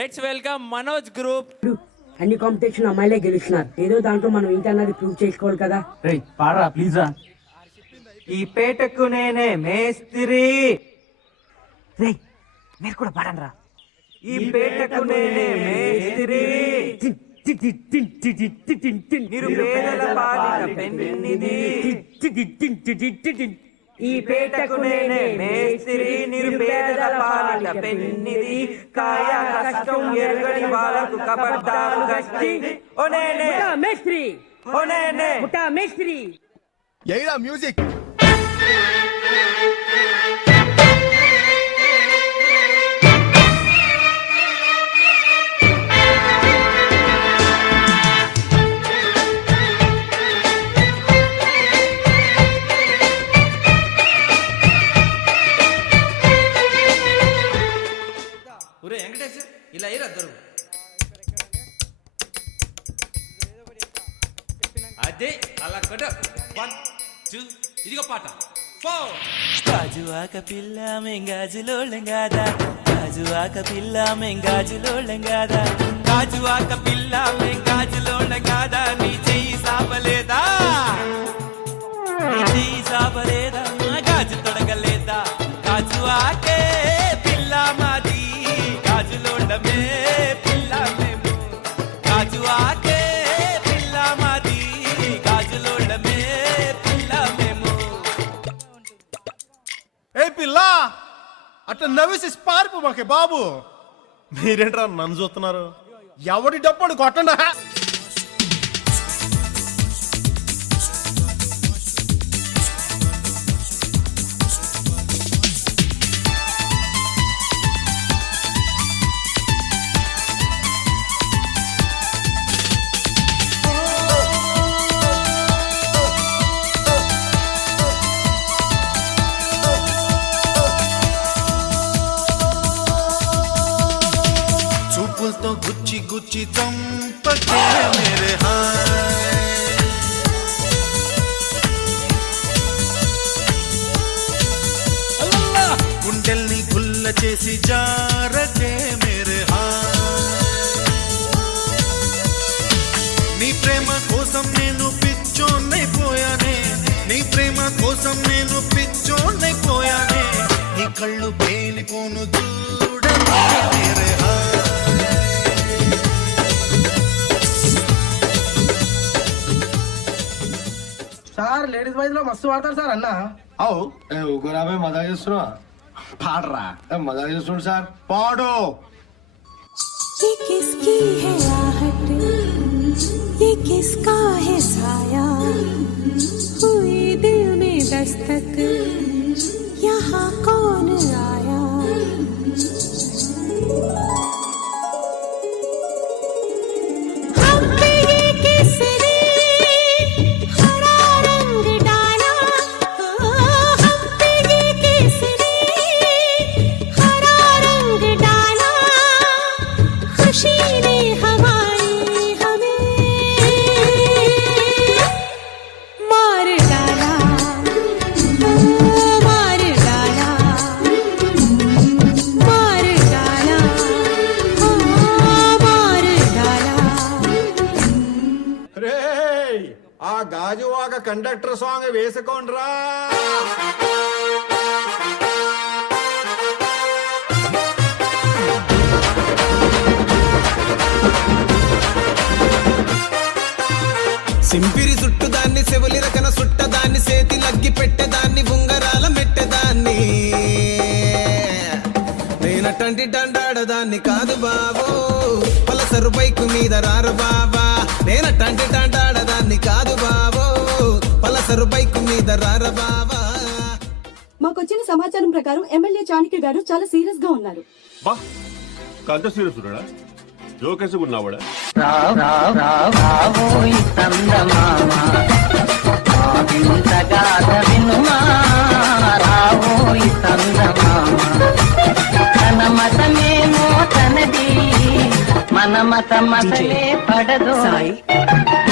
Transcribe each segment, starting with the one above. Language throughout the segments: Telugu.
Let's welcome Manoj group. అన్ని కాంపిటీషన్ అమ్మాయిలే గెలుస్తున్నారు. ఏదో దాంట్లో మనం ఏంటన్నది ప్రూవ్ చేసుకోవాలి కదా. రేయ్ పాడరా ప్లీజ్ రా. ఈ పేటకు నేనే మేస్త్రి. రేయ్ మీరు కూడా పాడండి రా. ఈ పేటకు నేనే మేస్త్రి. నిరుపేదల పాలిట పెన్నిది. ఈ పేటకు నేనే మేస్త్రి. నిరుపేదల పాలిట పెన్నిది. కాయ కష్టం ఎరుగని వాళ్ళకు కబడ్డాలు గట్టి. ఓ నేనే మేస్త్రి, ఓ నేనే ముఠా మేస్త్రి. ఎయిరా మ్యూజిక్. ఒరే వెంకటేష్ ఇలా అయ్యారు. అదే అలా కట 1 2 ఇదిగో పాట 4. గాజువాక పిల్ల మెంగాజులోళ్ళం గాదా, గాజువాక పిల్ల మెంగాజులోళ్ళం గాదా, గాజువాక పిల్ల మెంగాజులోళ్ళం గాదా. నీ చెయ్యి సాపలేదా, నీ చెయ్యి సాపలేదా, గాజు తొడగలేదా. గాజువాకే పిల్ల మాది, గాజులోళ్ళమే పిల్ల మేము. గాజువాకే పిల్ల మాది, గాజులోళ్ళమే పిల్ల మేము. ఏ పిల్ల అట్లా నవ్వేసి పారిపోమాకే బాబు. మీరేంట్రా నన్ను చూస్తున్నారు? ఎవడి డప్పుడు కొట్టండా. చూపులతో గుచ్చి గుచ్చి చంపకే మేరే హాయ్. గుండెల్ని గుల్ల చేసి జారకే మేరే హాయ్. నీ ప్రేమ కోసం నేను పిచ్చోన్నైపోయానే, నీ ప్రేమ కోసం నేను పిచ్చోన్నైపోయానే. నీ కళ్ళు పేలిపోను చూడకే మేరే హాయ్. సార్ లేడీస్ బాయ్స్ లో మస్తు వాడతారు సార్ అన్న. అవు ఊగురామే మజా చేస్తున్నా. పాడరా. మజా చేస్తుండు సార్. పాడు. ये किसकी है आहट, ये किसका है साया, हुई दिल में दस्तक, यहाँ कौन आया. हम पे ये किसने हरा रंग डाला, हम पे ये किसने हरा रंग डाला. खुशी ने हमारी हमें मार डाला, मार डाला, मार डाला, मार डाला. రే ఆ గాజువాక కండక్టర్ సాంగ్ వేసుకోండ్రా. సింపిరి చుట్టుదాన్ని సెవలి రకన సుట్టదాన్ని సేతి లగ్గి పెట్టేదాన్ని ఉంగరాల మెట్టేదాన్ని. నేనటంటి డండాడదాన్ని కాదు బాబో, పలసరు బైకు మీద రారు బాబా. నేనటంటి డండాడదాన్ని కాదు బాబో, పలసరు బైకు మీద రారు బాబా. మాకొచ్చిన సమాచారం ప్రకారం ఎమ్మెల్యే చాణక్య గారు చాలా సీరియస్ గా ఉన్నారు. బా కంత సీరియస్ ఉన్నాడా? జోకేసి ఉన్నావాడా? మన మత మతలే పడదు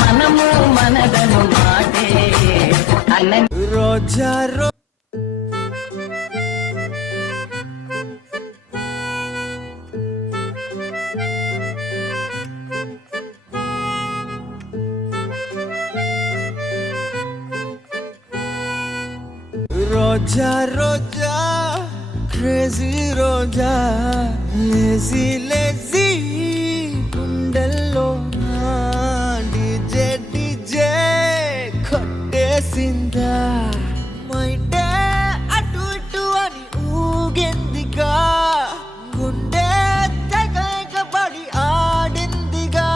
మనము మనదను మాటే అన్న రోజా రోజా రోజా క్రేజీ రోజా లేజీ లేజీ గుండెల్లో డీజే డీజే కొట్టేసిందా మైండే అటు ఇటు అని ఊగెందిగా గుండె తెగబడి ఆడిందిగా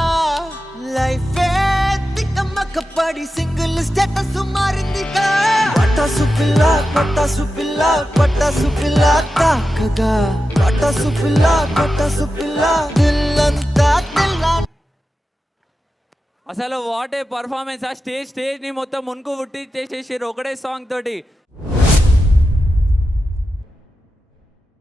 లైఫే తిక్కమ్మక్కపడి సింగిల్ స్టేటస్ మారిందిగా పటాసు పిల్ల పటాసు పిల్ల పటాసు పిల్ల తాకగా పటాసు పిల్ల దిల్లంతా దిల్లా. అసలు వాట్ ఏ పర్ఫార్మెన్స్. ఆ స్టేజ్ ని మొత్తం మునుకు పుట్టి చేసేసారు ఒకటే సాంగ్ తోటి.